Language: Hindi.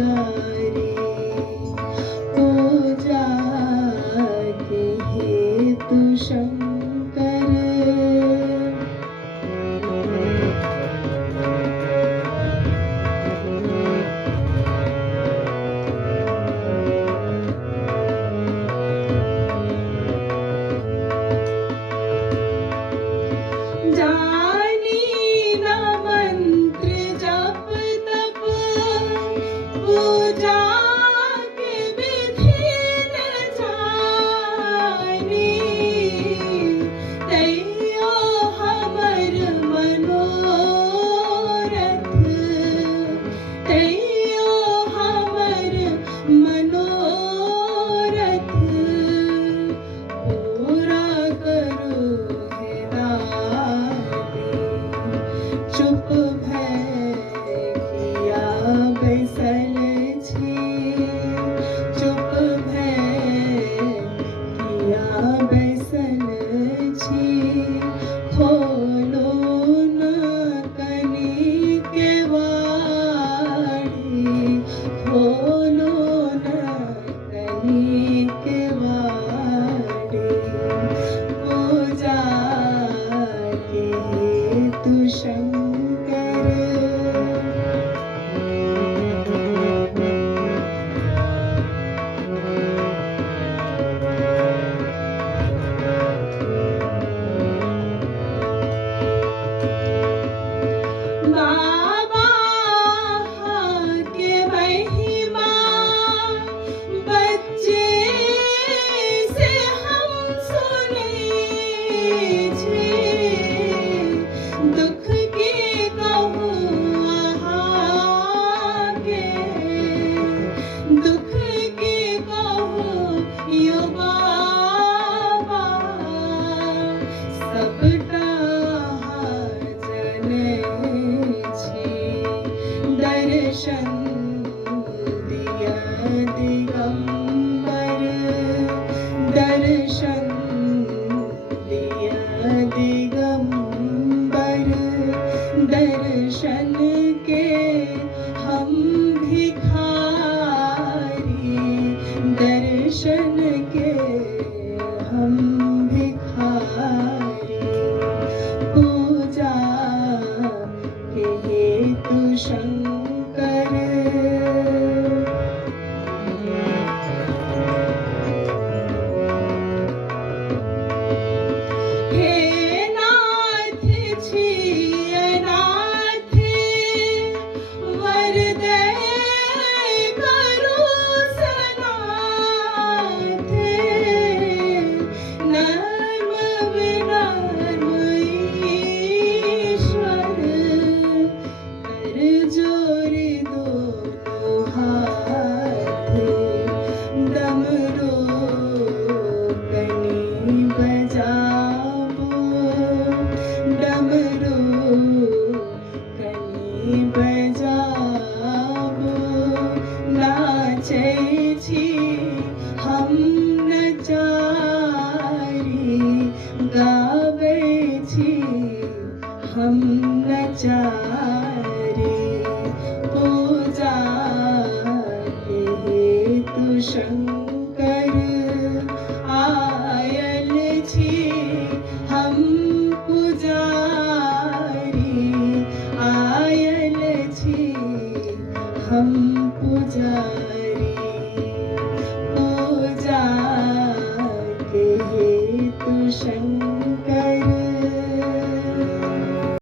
पुजारी, पूजा के हेतु शंकर। जानी न मंत्र जप तप, पूजा के विधि न जानी। तैयो हमर मनोरथ, तैयो हमर मनोरथ, पूरा करो हे दानी। चुप भय किया बैसल छी, चुप भय किया बैसल छी। खोलो न कनि केवाड़ी, खोलो न कनि केवाड़ी। पूजा के हेतु शंकर। बाबा के महिमा बच्चे से हम सुने छे। दुख की कहूँ अहाँके, दुख की कहूँ यो बाबा। सबटा जने छी, दर्शन दिया दिगंबर, दर्शन दिया दिगंबर। दर्शन के हम भिखारी, दर्शन के हम भिखारी। पूजा के हेतु शंकर। हे नाथ छी अनाथ, वर दे करू सनाथ। नर्म विनम्र ईश्वर, कर जोर दोनों हाथ। डमरू कनि बजाबो, डमरू कनि बजाबो। नाचै छी हम नचारी, गाबै छी हम नचारी। पूजा के हेतु शंकर।